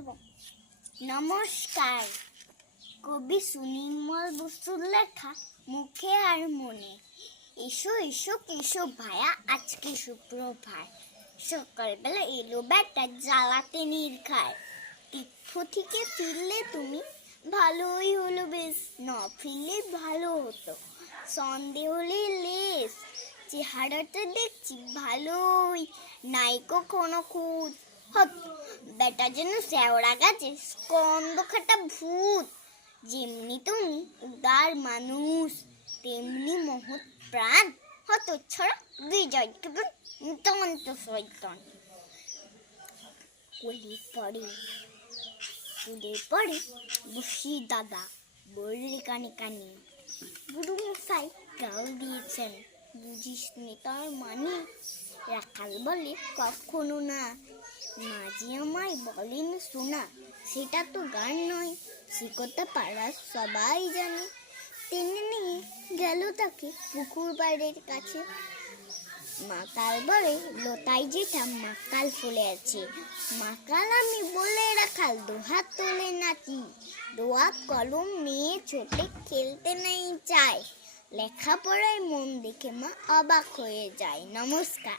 বলব নমস্কার কবি সুনির্মল বসুর লেখা মুখে আর মনে। এসো এসো কেশব ভায়া, আজকে সুপ্রভাত সকালবেলা এলো ব্যাটা জ্বালাতে নির্ঘায় তীর্থ থেকে ফিরলে তুমি, ভালোই হলো বেশ না ফিরলে ভালো হতো। সন্ধে হলে লেস চেহারাটা দেখছি ভালোই। নাইকো কোনো হত বেটা যেন শেওড়া গাছে স্কন্দ খাটা ভূত। যেমনি তুমি উদার মানুষ, তেমনি মহৎ প্রাণ হত ছড়া বিজয় কেবল নিতান্ত শয়তান কোলে পড়ে কোলে পড়ে বসি দাদা, বললে কানে কানে বুড়ো মশাই গাল দিয়েছেন বুঝিস নি তার মানে? রাখাল বলে, কখনো না। মাঝি আমায় বলেন শোনা, সেটা তো গান নয় সে কথা পাড়ার সবাই জানে। টেনে নিয়ে গেল তাকে পুকুর বাইরের কাছে। মাকাল বলে, লোতাই যেটা মাকাল ফুলে আছে। মাকাল আমি বলে রাখাল দোহাত তোলে নাচি দোয়া কলম নিয়ে ছোটে খেলতে নেই চায় লেখাপড়ায় মন দেখে মা অবাক হয়ে যায়। নমস্কার।